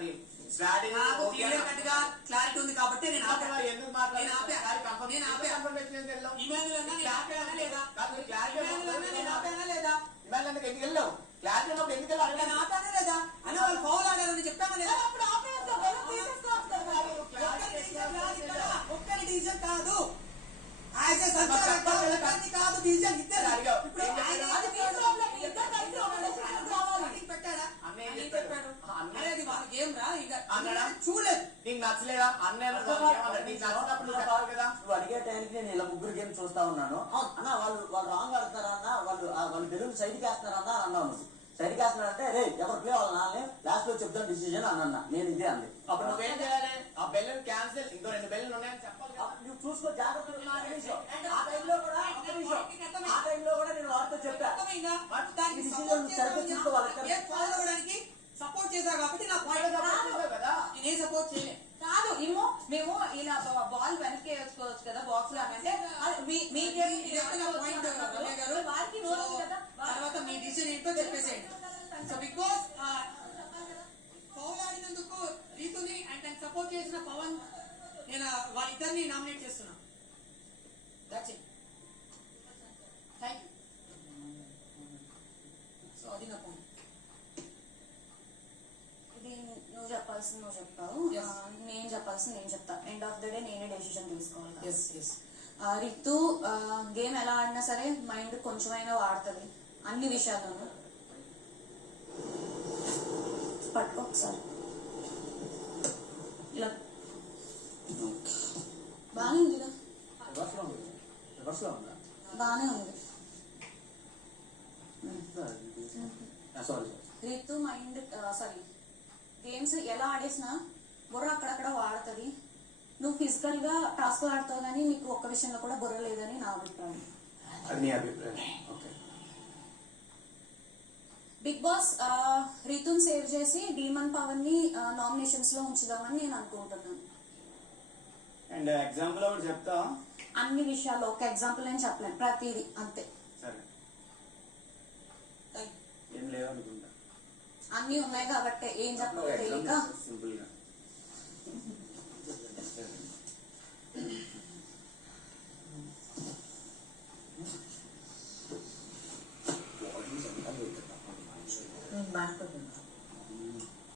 నీ strategy clarity ఉంది కాబట్టి నేను ఎందుకు ఎందుకు వెళ్ళావు క్లారిటీ ఉన్నప్పుడు ఎందుకు వెళ్ళావు ఆపానా లేదా అని వాళ్ళు ఫౌల్ ఆడారని చెప్పామా లేదా ఒక్కరి డిసిజన్ కాదు కాదు డిసిజన్ ఇద్దరు చూడలేదు నీకు నచ్చలేదా అన్నయ్య కదా నువ్వు అడిగే టైంకి నేను ఇలా ముగ్గురు గేమ్ చూస్తా ఉన్నాను అన్న వాళ్ళు రాంగ్ ఆడుతున్నారా అన్న వాళ్ళు బెలూన్ సైడ్కి వేస్తున్నారన్నా అన్నావు నువ్వు సైడ్కి వేస్తున్నారంటే రే ఎవరు ప్లే వాళ్ళ నాన్న లాస్ట్ లో చెప్తాను డిసిజన్ అన్న నేను ఇదే అంది అప్పుడు నువ్వేం చేయాలి ఆ బెలూన్ క్యాన్సిల్ ఇంకో 2 బెలూన్ ఉన్నాయని చెప్పాలి నువ్వు చూసుకో జాగ్రత్తగా ఆ టైంలో కూడా నేను వారితో చెప్పాను సపోర్ట్ చేశా కాబట్టి నా పాయింట్ కదా నేనే సపోర్ట్ చేయలేదు కాదు మేము ఇలా బాల్ వెనక్కి వేసుకోవచ్చు కదా బాక్స్ లో అంటే తర్వాత మీ డిసిషన్ ఏంటో చెప్పేసేయండి సో బికాస్ పవన్ ఆడినందుకు రీతుని అండ్ తను సపోర్ట్ చేసిన పవన్ నేను వాళ్ళిద్దరిని నామినేట్ చేస్తున్నా that's it thank you so అది నా పాయింట్ ఇది నువ్వు చెప్పాల్సింది నువ్వు చెప్తావు నేను చెప్పాల్సింది నేను చెప్తా ఎండ్ ఆఫ్ ద డే నేనే డెసిషన్ తీసుకోవాలి రితు గేమ్ ఎలా ఆడినా సరే మైండ్ కొంచెమైనా వాడుతుంది అన్ని విషయాల్లోనూ పట్టుకో ఒకసారి ఇలా బానే ఉంది బానే ఉంది రితు మైండ్ సారీ గేమ్స్ ఎలా ఆడేసినా బుర్ర అక్కడక్కడ వాడుతుంది నువ్వు ఫిజికల్ గా టాస్క్ ఆడుతావు కానీ నీకు ఒక్క విషయంలో కూడా బుర్ర లేదని నా అభిప్రాయం బిగ్ బాస్ రితుని సేవ్ చేసి డీమన్ పవన్ ని నామినేషన్స్ లో ఉంచుదామని నేను అనుకుంటున్నాను అండ్ ఎగ్జాంపుల్ ఒకటి చెప్తా అన్ని విషయాల్లో ఒక ఎగ్జాంపుల్ నేను చెప్పలేను ప్రతిదీ అంతే సరే ఏం లేవనుకుంటా అన్ని ఉన్నాయి కాబట్టి ఏం చెప్పాలో తెలియక సింపుల్ గా